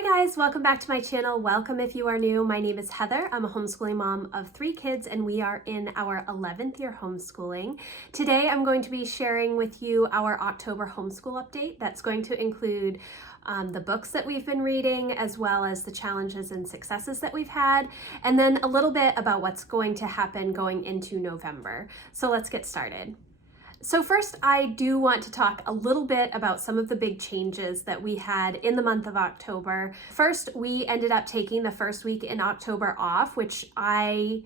Hi guys, welcome back to my channel. Welcome if you are new. My name is Heather. I'm a homeschooling mom of 3 kids and we are in our 11th year homeschooling. Today I'm going to be sharing with you our October homeschool update. That's going to include the books that we've been reading, as well as the challenges and successes that we've had, and then a little bit about what's going to happen going into November. So let's get started. So first, I do want to talk a little bit about some of the big changes that we had in the month of October. First, we ended up taking the first week in October off, which I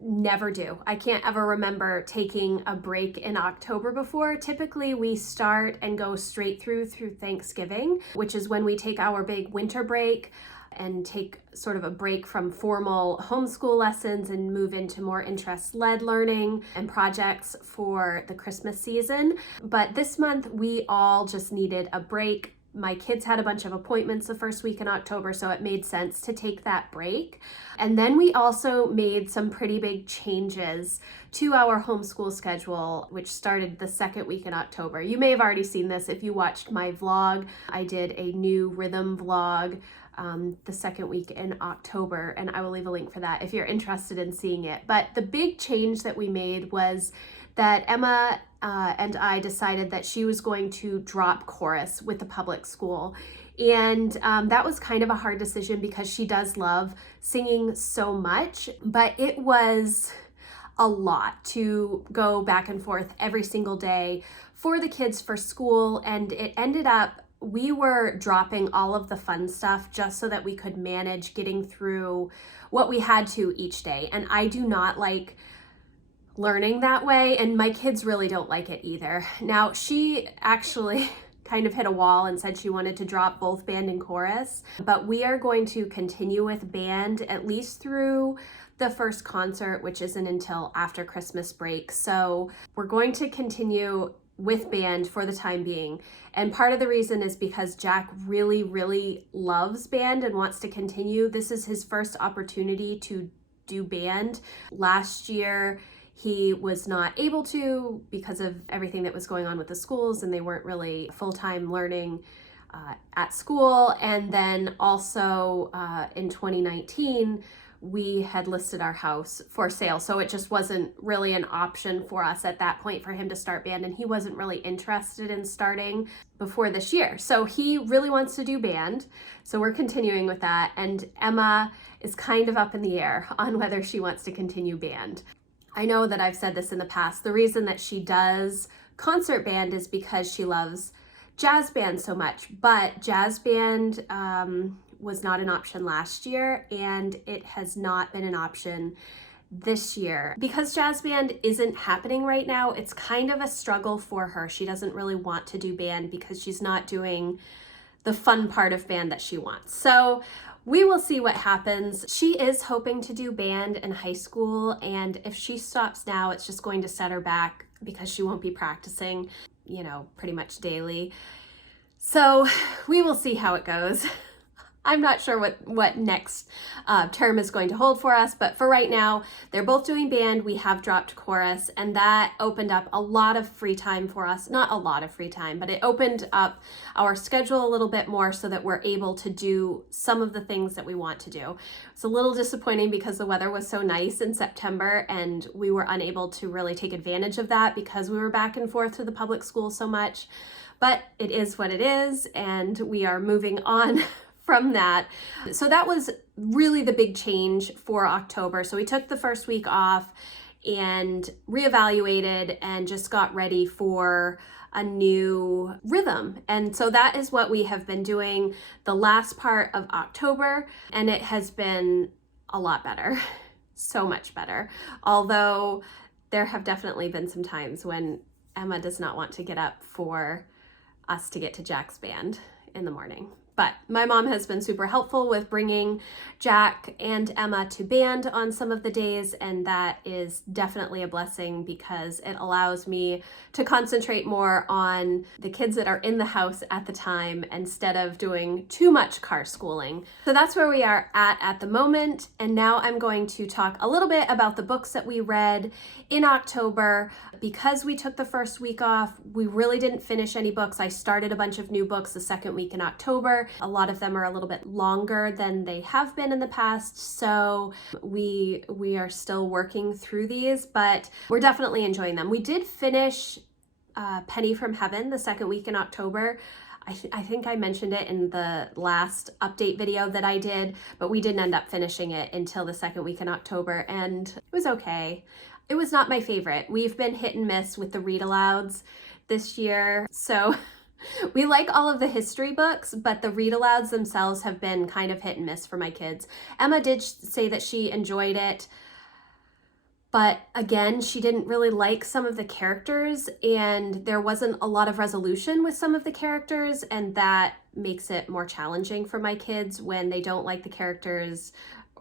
never do. I can't ever remember taking a break in October before. Typically, we start and go straight through Thanksgiving, which is when we take our big winter break and take sort of a break from formal homeschool lessons and move into more interest-led learning and projects for the Christmas season. But this month, we all just needed a break. My kids had a bunch of appointments the first week in October, so it made sense to take that break. And then we also made some pretty big changes to our homeschool schedule, which started the second week in October. You may have already seen this if you watched my vlog. I did a new rhythm vlog the second week in October, and I will leave a link for that if you're interested in seeing it. But the big change that we made was that Emma and I decided that she was going to drop chorus with the public school. And that was kind of a hard decision because she does love singing so much, but it was a lot to go back and forth every single day for the kids for school, and it ended up we were dropping all of the fun stuff just so that we could manage getting through what we had to each day. And I do not like learning that way, and my kids really don't like it either. Now, she actually kind of hit a wall and said she wanted to drop both band and chorus, but we are going to continue with band at least through the first concert, which isn't until after Christmas break. So we're going to continue with band for the time being. And part of the reason is because Jack really, really loves band and wants to continue. This is his first opportunity to do band. Last year, he was not able to because of everything that was going on with the schools, and they weren't really full-time learning at school. And then also in 2019, we had listed our house for sale. So it just wasn't really an option for us at that point for him to start band, and he wasn't really interested in starting before this year. So he really wants to do band. So we're continuing with that. And Emma is kind of up in the air on whether she wants to continue band. I know that I've said this in the past. The reason that she does concert band is because she loves jazz band so much, but jazz band was not an option last year, and it has not been an option this year. Because jazz band isn't happening right now, it's kind of a struggle for her. She doesn't really want to do band because she's not doing the fun part of band that she wants. So we will see what happens. She is hoping to do band in high school, and if she stops now, it's just going to set her back because she won't be practicing, you know, pretty much daily. So we will see how it goes. I'm not sure what next term is going to hold for us, but for right now, they're both doing band. We have dropped chorus, and that opened up a lot of free time for us. Not a lot of free time, but it opened up our schedule a little bit more so that we're able to do some of the things that we want to do. It's a little disappointing because the weather was so nice in September, and we were unable to really take advantage of that because we were back and forth to the public school so much. But it is what it is, and we are moving on from that. So that was really the big change for October. So we took the first week off and reevaluated and just got ready for a new rhythm. And so that is what we have been doing the last part of October, and it has been a lot better, so much better. Although there have definitely been some times when Emma does not want to get up for us to get to Jack's band in the morning. But my mom has been super helpful with bringing Jack and Emma to band on some of the days, and that is definitely a blessing because it allows me to concentrate more on the kids that are in the house at the time instead of doing too much car schooling. So that's where we are at the moment, and now I'm going to talk a little bit about the books that we read in October. Because we took the first week off, we really didn't finish any books. I started a bunch of new books the second week in October. A lot of them are a little bit longer than they have been in the past, so we are still working through these, but we're definitely enjoying them. We did finish Penny from Heaven the second week in October. I think I mentioned it in the last update video that I did, but we didn't end up finishing it until the second week in October, and it was okay. It was not my favorite. We've been hit and miss with the read alouds this year, so we like all of the history books, but the read alouds themselves have been kind of hit and miss for my kids. Emma did say that she enjoyed it, but again, she didn't really like some of the characters, and there wasn't a lot of resolution with some of the characters, and that makes it more challenging for my kids when they don't like the characters,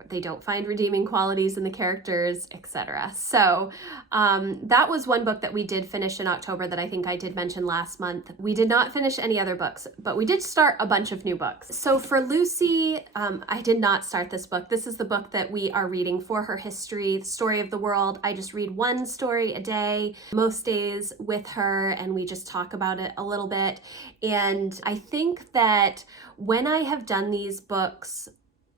they don't find redeeming qualities in the characters, etc. So that was one book that we did finish in October that I think I did mention last month. We did not finish any other books, but we did start a bunch of new books. So for Lucy, I did not start this book. This is the book that we are reading for her history, the story of the world. I just read one story a day, most days with her, and we just talk about it a little bit. And I think that when I have done these books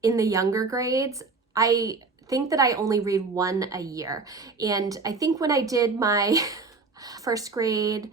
in the younger grades, I think that I only read one a year. And I think when I did my first grade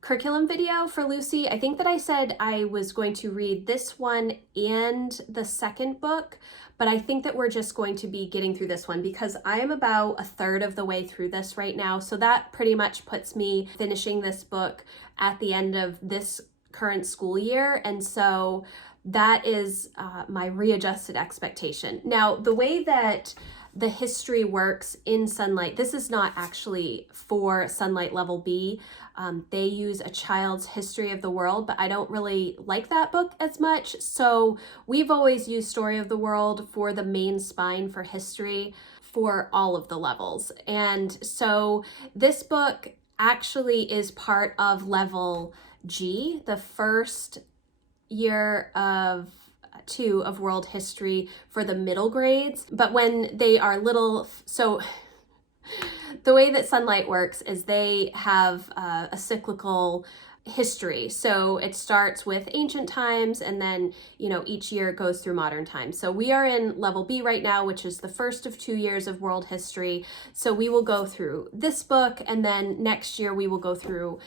curriculum video for Lucy, I think that I said I was going to read this one and the second book, but I think that we're just going to be getting through this one because I am about a third of the way through this right now. So that pretty much puts me finishing this book at the end of this current school year. And so that is my readjusted expectation. Now, the way that the history works in Sunlight, this is not actually for Sunlight Level B. They use a child's history of the world, but I don't really like that book as much. So we've always used Story of the World for the main spine for history for all of the levels. And so this book actually is part of Level G, the first year of 2 of world history for the middle grades. But when they are little, so the way that Sunlight works is they have a cyclical history. So it starts with ancient times and then, each year it goes through modern times. So we are in Level B right now, which is the first of 2 years of world history. So we will go through this book, and then next year we will go through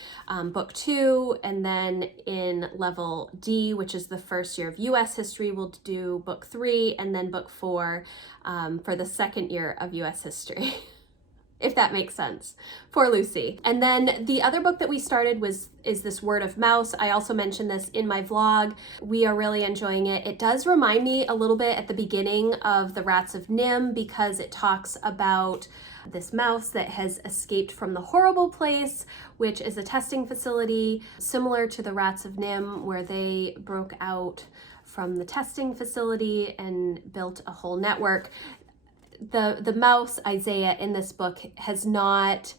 book 2, and then in Level D, which is the first year of US history, we'll do book 3, and then book 4 for the second year of US history. If that makes sense, for Lucy. And then the other book that we started is this Word of Mouse. I also mentioned this in my vlog. We are really enjoying it. It does remind me a little bit at the beginning of The Rats of Nim because it talks about this mouse that has escaped from the horrible place, which is a testing facility similar to The Rats of Nim, where they broke out from the testing facility and built a whole network. The mouse, Isaiah, in this book has not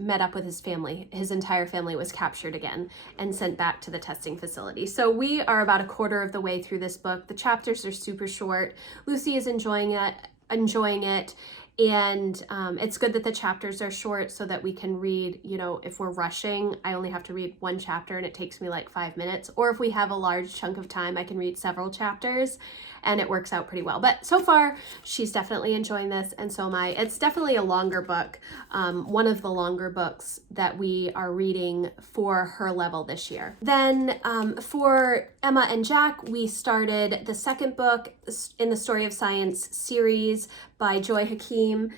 met up with his family. His entire family was captured again and sent back to the testing facility. So we are about a quarter of the way through this book. The chapters are super short. Lucy is enjoying it. And it's good that the chapters are short so that we can read, if we're rushing, I only have to read one chapter and it takes me like 5 minutes. Or if we have a large chunk of time, I can read several chapters and it works out pretty well. But so far, she's definitely enjoying this, and so am I. It's definitely a longer book, one of the longer books that we are reading for her level this year. Then for Emma and Jack, we started the second book in the Story of Science series by Joy Hakeem.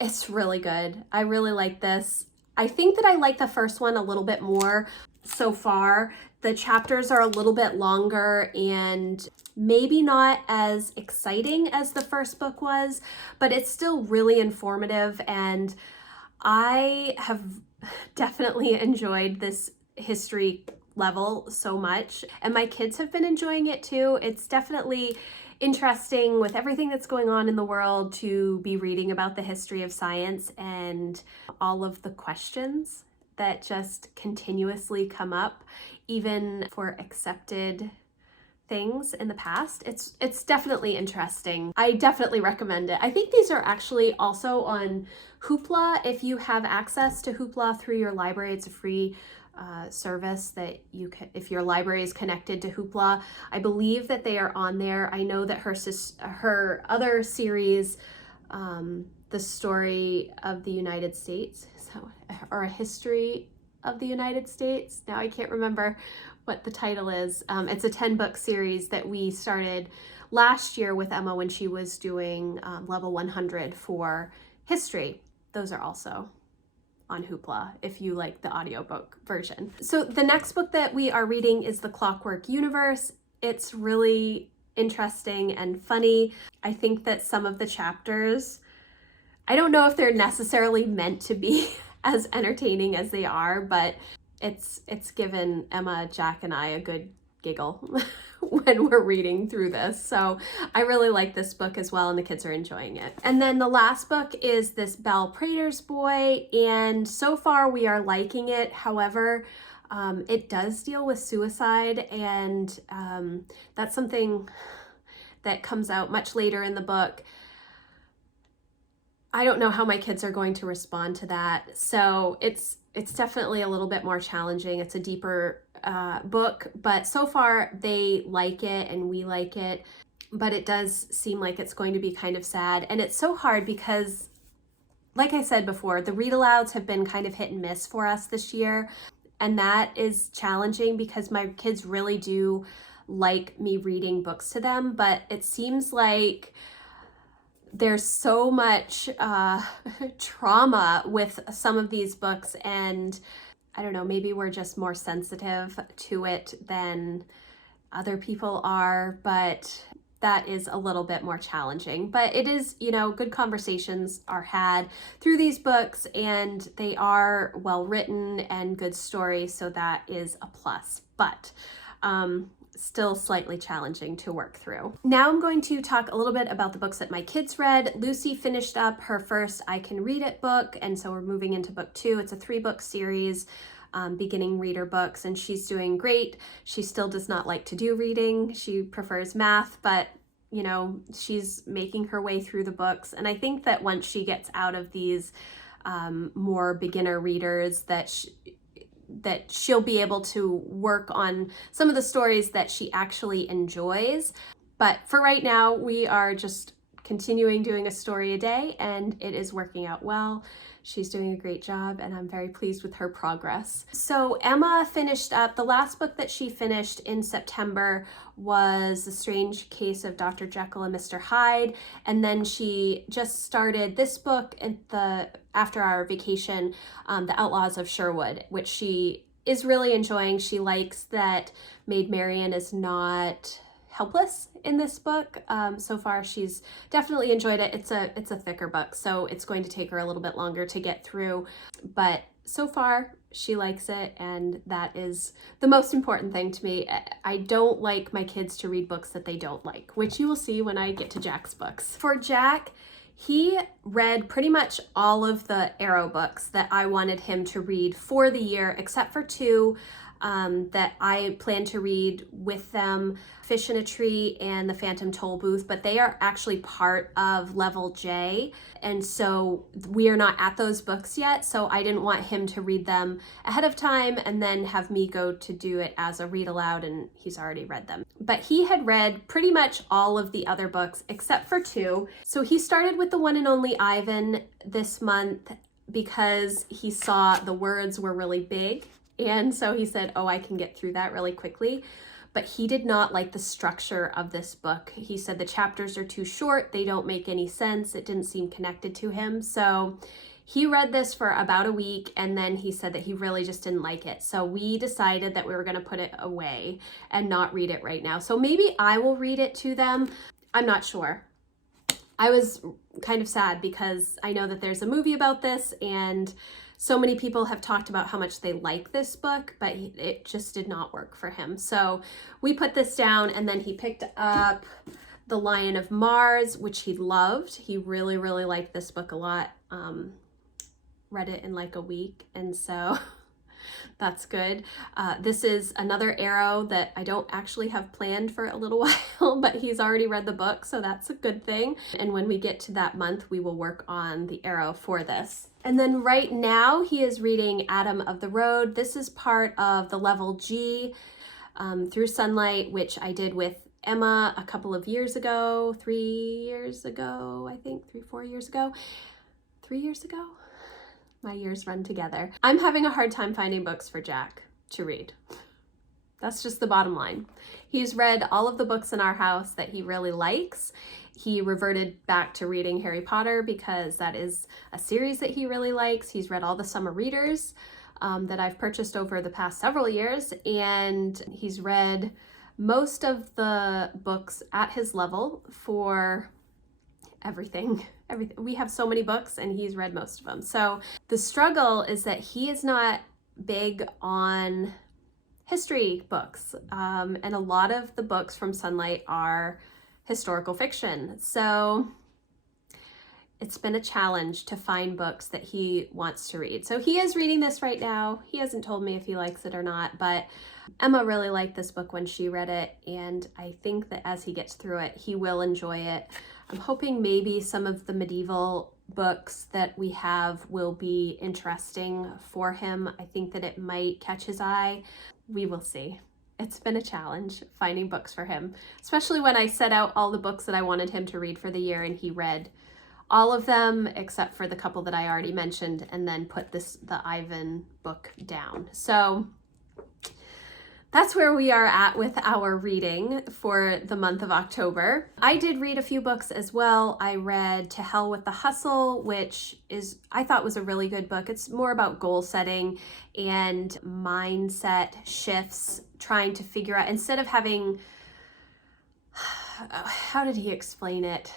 It's really good. I really like this. I think that I like the first one a little bit more so far. The chapters are a little bit longer and maybe not as exciting as the first book was, but it's still really informative, and I have definitely enjoyed this history level so much, and my kids have been enjoying it too. It's definitely interesting with everything that's going on in the world to be reading about the history of science and all of the questions that just continuously come up, even for accepted things in the past. It's definitely interesting. I definitely recommend it. I think these are actually also on Hoopla. If you have access to Hoopla through your library, it's a free service that you can, if your library is connected to Hoopla. I believe that they are on there. I know that her other series, The Story of the United States, or A History of the United States. Now I can't remember what the title is. It's a 10-book series that we started last year with Emma when she was doing level 100 for history. Those are also on Hoopla if you like the audiobook version. So the next book that we are reading is The Clockwork Universe. It's really interesting and funny. I think that some of the chapters, I don't know if they're necessarily meant to be as entertaining as they are, but it's given Emma, Jack, and I a good giggle when we're reading through this. So I really like this book as well, and the kids are enjoying it. And then the last book is this Belle Prater's Boy, and so far we are liking it. However, it does deal with suicide, and that's something that comes out much later in the book. I don't know how my kids are going to respond to that. So it's definitely a little bit more challenging. It's a deeper book, but so far they like it and we like it, but it does seem like it's going to be kind of sad. And it's so hard because, like I said before, the read alouds have been kind of hit and miss for us this year. And that is challenging because my kids really do like me reading books to them, but it seems like there's so much trauma with some of these books, and I don't know, maybe we're just more sensitive to it than other people are, but that is a little bit more challenging. But it is, you know, good conversations are had through these books, and they are well written and good stories, so that is a plus. But still slightly challenging to work through. Now I'm going to talk a little bit about the books that my kids read. Lucy finished up her first I Can Read It book, and so we're moving into book 2. It's a 3-book series, beginning reader books, and she's doing great. She still does not like to do reading. She prefers math, but you know, she's making her way through the books. And I think that once she gets out of these more beginner readers, that she'll be able to work on some of the stories that she actually enjoys. But for right now, we are just continuing doing a story a day, and it is working out well. She's doing a great job, and I'm very pleased with her progress. So Emma finished up, the last book that she finished in September was The Strange Case of Dr. Jekyll and Mr. Hyde, and then she just started this book after our vacation, The Outlaws of Sherwood, which she is really enjoying. She likes that Maid Marian is not helpless in this book. So far she's definitely enjoyed it. It's a thicker book, so it's going to take her a little bit longer to get through, but so far she likes it, and that is the most important thing to me. I don't like my kids to read books that they don't like, which you will see when I get to Jack's books. For Jack, he read pretty much all of the Arrow books that I wanted him to read for the year, except for 2 that I plan to read with them, Fish in a Tree and The Phantom Toll Booth, but they are actually part of level J, and so we are not at those books yet, so I didn't want him to read them ahead of time and then have me go to do it as a read aloud, and he's already read them. But he had read pretty much all of the other books except for 2. So he started with The One and Only Ivan this month because he saw the words were really big. And so he said, oh, I can get through that really quickly. But he did not like the structure of this book. He said the chapters are too short. They don't make any sense. It didn't seem connected to him. So he read this for about a week, and then he said that he really just didn't like it. So we decided that we were going to put it away and not read it right now. So maybe I will read it to them. I'm not sure. I was kind of sad because I know that there's a movie about this, and so many people have talked about how much they like this book, but it just did not work for him. So we put this down, and then he picked up The Lion of Mars, which he loved. He really, really liked this book a lot. Read it in like a week, and so That's good. This is another arrow that I don't actually have planned for a little while, but he's already read the book, so that's a good thing. And when we get to that month, we will work on the arrow for this. And then right now he is reading Adam of the Road. This is part of the level G through Sunlight, which I did with Emma a couple of years ago, 3 years ago, I think, 4 years ago, 3 years ago. My years run together. I'm having a hard time finding books for Jack to read. That's just the bottom line. He's read all of the books in our house that he really likes. He reverted back to reading Harry Potter because that is a series that he really likes. He's read all the summer readers that I've purchased over the past several years, and he's read most of the books at his level for everything. We have so many books and he's read most of them. So the struggle is that he is not big on history books, and a lot of the books from Sunlight are historical fiction. So it's been a challenge to find books that he wants to read. So he is reading this right now. He hasn't told me if he likes it or not, but Emma really liked this book when she read it, and I think that as he gets through it, he will enjoy it. I'm hoping maybe some of the medieval books that we have will be interesting for him. I think that it might catch his eye. We will see. It's been a challenge finding books for him, especially when I set out all the books that I wanted him to read for the year and he read all of them except for the couple that I already mentioned, and then put the Ivan book down. So that's where we are at with our reading for the month of October. I did read a few books as well. I read To Hell with the Hustle, which I thought was a really good book. It's more about goal setting and mindset shifts, trying to figure out, instead of having, how did he explain it?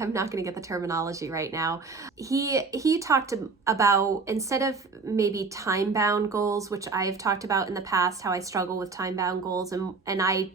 I'm not going to get the terminology right now. He talked about, instead of maybe time-bound goals, which I've talked about in the past, how I struggle with time-bound goals, and I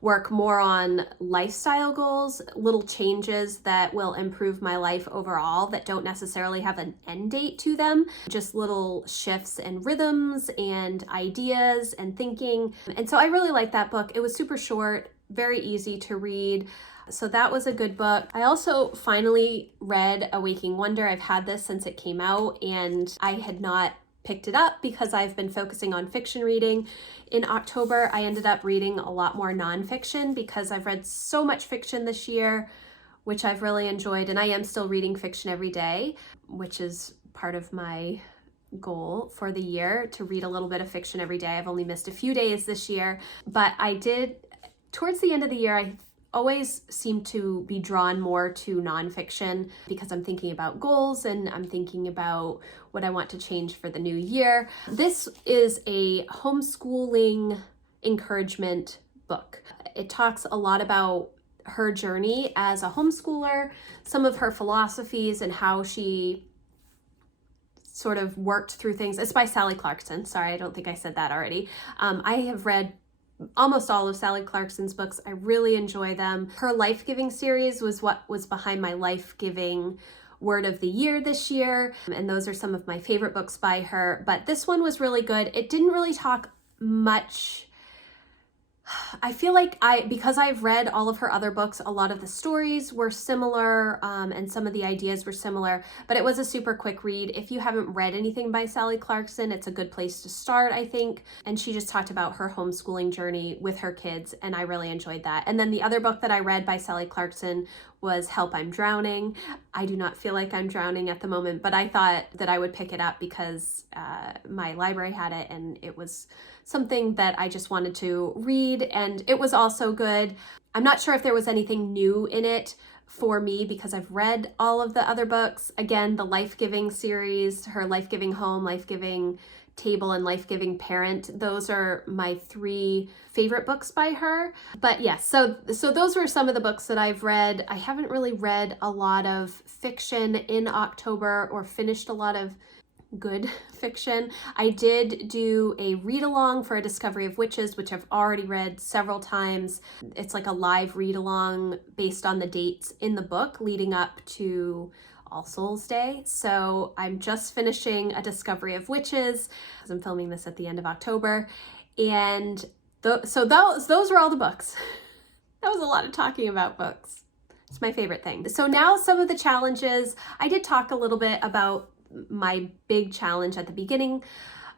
work more on lifestyle goals, little changes that will improve my life overall that don't necessarily have an end date to them, just little shifts and rhythms and ideas and thinking. And so I really liked that book. It was super short, very easy to read. So that was a good book. I also finally read A Waking Wonder. I've had this since it came out and I had not picked it up because I've been focusing on fiction reading. In October, I ended up reading a lot more nonfiction because I've read so much fiction this year, which I've really enjoyed. And I am still reading fiction every day, which is part of my goal for the year, to read a little bit of fiction every day. I've only missed a few days this year, but I did, towards the end of the year, I always seem to be drawn more to nonfiction because I'm thinking about goals and I'm thinking about what I want to change for the new year. This is a homeschooling encouragement book. It talks a lot about her journey as a homeschooler, some of her philosophies and how she sort of worked through things. It's by Sally Clarkson. Sorry, I don't think I said that already. I have read almost all of Sally Clarkson's books. I really enjoy them. Her Life-Giving series was what was behind my Life-Giving Word of the Year this year, and those are some of my favorite books by her, but this one was really good. It didn't really talk much. I feel like because I've read all of her other books, a lot of the stories were similar, and some of the ideas were similar, but it was a super quick read. If you haven't read anything by Sally Clarkson, it's a good place to start, I think. And she just talked about her homeschooling journey with her kids, and I really enjoyed that. And then the other book that I read by Sally Clarkson was Help, I'm Drowning. I do not feel like I'm drowning at the moment, but I thought that I would pick it up because my library had it and it was something that I just wanted to read, and it was also good. I'm not sure if there was anything new in it for me because I've read all of the other books. Again, the Life-Giving series, her Life-Giving Home, Life-Giving Table, and Life-Giving Parent. Those are my 3 favorite books by her. But yes, so those were some of the books that I've read. I haven't really read a lot of fiction in October or finished a lot of good fiction. I did do a read-along for A Discovery of Witches, which I've already read several times. It's like a live read-along based on the dates in the book leading up to All Souls Day. So I'm just finishing A Discovery of Witches, because I'm filming this at the end of October. And so those were all the books. That was a lot of talking about books. It's my favorite thing. So now some of the challenges. I did talk a little bit about my big challenge at the beginning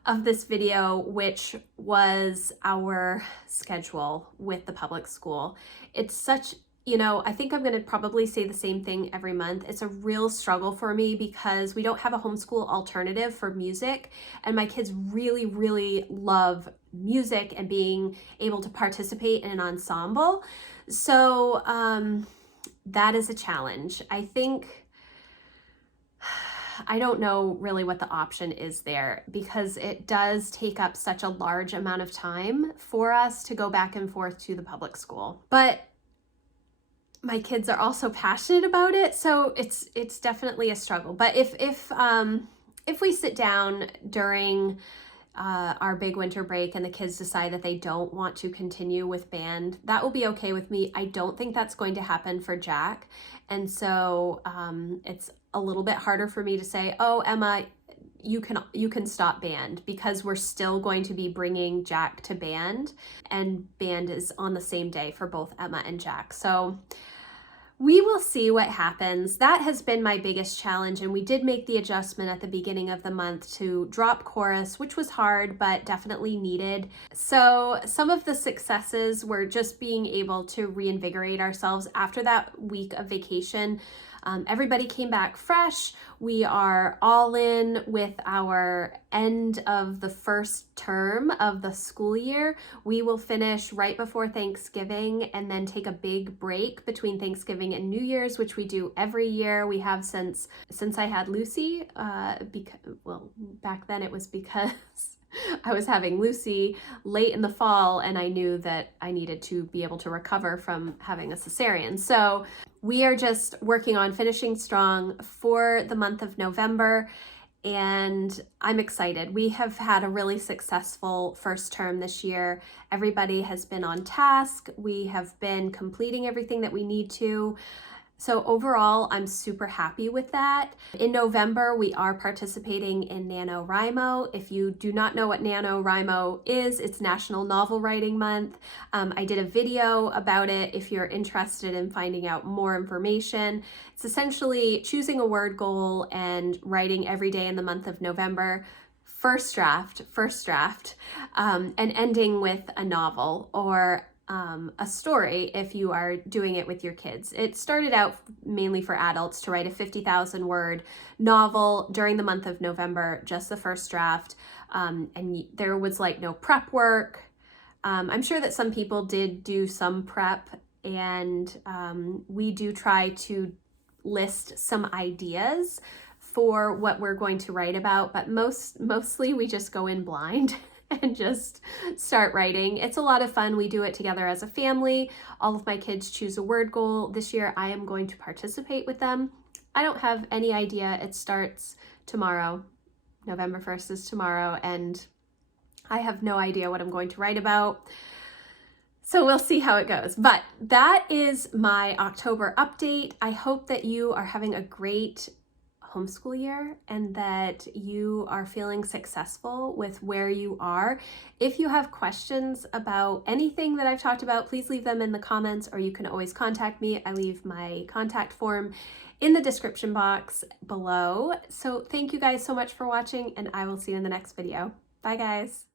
of this video, which was our schedule with the public school. It's such, I think I'm going to probably say the same thing every month. It's a real struggle for me because we don't have a homeschool alternative for music, and my kids really, really love music and being able to participate in an ensemble. So that is a challenge. I don't know really what the option is there, because it does take up such a large amount of time for us to go back and forth to the public school. But my kids are also passionate about it, so it's definitely a struggle. But if we sit down during our big winter break and the kids decide that they don't want to continue with band, that will be okay with me. I don't think that's going to happen for Jack. And so it's a little bit harder for me to say, oh, Emma, you can stop band, because we're still going to be bringing Jack to band, and band is on the same day for both Emma and Jack. So we will see what happens. That has been my biggest challenge, and we did make the adjustment at the beginning of the month to drop chorus, which was hard, but definitely needed. So some of the successes were just being able to reinvigorate ourselves after that week of vacation. Everybody came back fresh. We are all in with our end of the first term of the school year. We will finish right before Thanksgiving and then take a big break between Thanksgiving and New Year's, which we do every year. We have since I had Lucy, back then it was because I was having Lucy late in the fall, and I knew that I needed to be able to recover from having a cesarean. So we are just working on finishing strong for the month of November, and I'm excited. We have had a really successful first term this year. Everybody has been on task. We have been completing everything that we need to. So overall, I'm super happy with that. In November, we are participating in NaNoWriMo. If you do not know what NaNoWriMo is, it's National Novel Writing Month. I did a video about it if you're interested in finding out more information. It's essentially choosing a word goal and writing every day in the month of November. First draft, and ending with a novel or a story if you are doing it with your kids. It started out mainly for adults to write a 50,000 word novel during the month of November, just the first draft. And there was like no prep work. I'm sure that some people did do some prep, and we do try to list some ideas for what we're going to write about, but mostly we just go in blind and just start writing. It's a lot of fun. We do it together as a family. All of my kids choose a word goal. This year I am going to participate with them. I don't have any idea. It starts tomorrow. November 1st is tomorrow, and I have no idea what I'm going to write about. So we'll see how it goes. But that is my October update. I hope that you are having a great homeschool year and that you are feeling successful with where you are. If you have questions about anything that I've talked about, please leave them in the comments, or you can always contact me. I leave my contact form in the description box below. So thank you guys so much for watching, and I will see you in the next video. Bye guys.